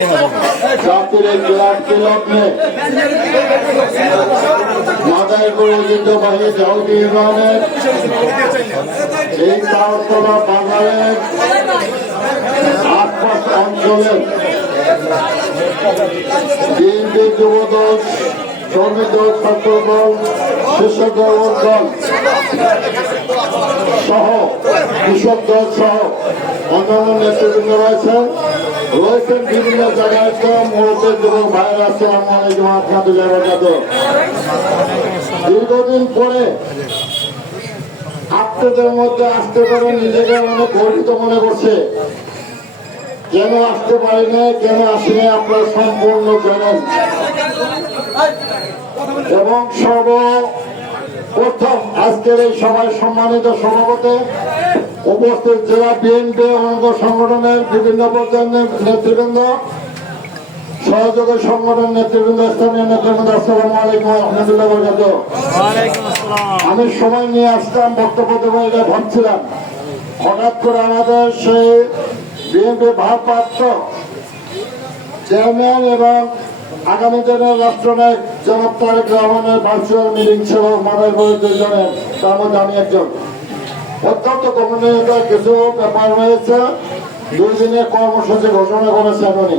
জাতির এই বিরাটকে লগ্নে মাথায় করে ঐতিহ্যবাহী জাউদি ইউনিয়নের এই তারতলা বাজারের আশপাশ অঞ্চলের বিএনপি যুবদল, শ্রমিক দল, ছাত্রদল, কৃষক দল সহ কৃষক দল সহ অন্যান্য নেতৃবৃন্দ রয়েছেন বিভিন্ন জায়গায় মুহূর্তের যুবক ভাইয়ের আসসালাম আলাইকুম আপনাদের। দীর্ঘদিন পরে আপনাদের মধ্যে আসতে পারে নিজেকে অনেক গর্বিত মনে করছে। কেন আসতে পারি না, কেন আসিনি আপনারা সম্পূর্ণ জানেন। এবং সর্বপ্রথম আজকের এই সভায় সম্মানিত সভাপতি উপস্থিত জেলা বিএনপি অঙ্গ সংগঠনের বিভিন্ন পর্যায়ের নেতৃবৃন্দ, সহযোগী সংগঠন নেতৃবৃন্দ, স্থানীয় নেতৃবৃন্দ, আসসালামু আলাইকুম রহমতুল্লাহ বরকাতুহু। আমি সময় নিয়ে আসতাম বক্তব্য দেবো এটা ভাবছিলাম, হঠাৎ করে আমাদের সেই বিএনপি ভারপ্রাপ্ত চেয়ারম্যান এবং আগামী দিনের রাষ্ট্রনায়ক জনাব তারেক রহমানের ভার্চুয়াল মিটিং ছিল মাথায় করে দুইজনের, তার মধ্যে আমি একজন। অত্যন্ত গোপনীয়তা কিছু ব্যাপার রয়েছে, 2 দিনের কর্মসূচি ঘোষণা করেছেন উনি,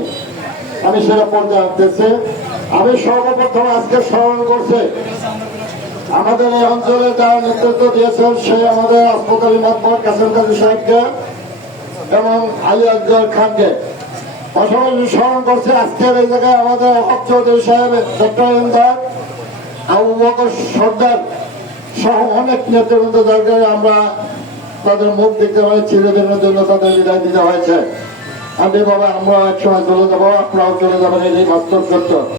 আমি সেটা পড়তে আসতেছি। আমি সর্বপ্রথম আজকে স্মরণ করছি আমাদের এই অঞ্চলে যারা নেতৃত্ব দিয়েছেন সেই আমাদের হাসপাতাল মাতবর কাসেম কাজী সাহেবকে এবং আলী আকবর খানকে। পাশাপাশি স্মরণ করছে আজকের এই জায়গায় আমাদের হক চৌধুরী সাহেব, ডক্টর ইমদাদ, আবু বকর সর্দার সহ অনেক নেতৃবৃন্দ যাদের আমরা তাদের মুখ দেখতে পাই, চিরদিনের জন্য তাদের বিদায় দিতে হয়েছে। আমি বাবা আমরা একসময় চলে যাবো, আপনারাও চলে যাবেন, এই বাস্তব সত্য।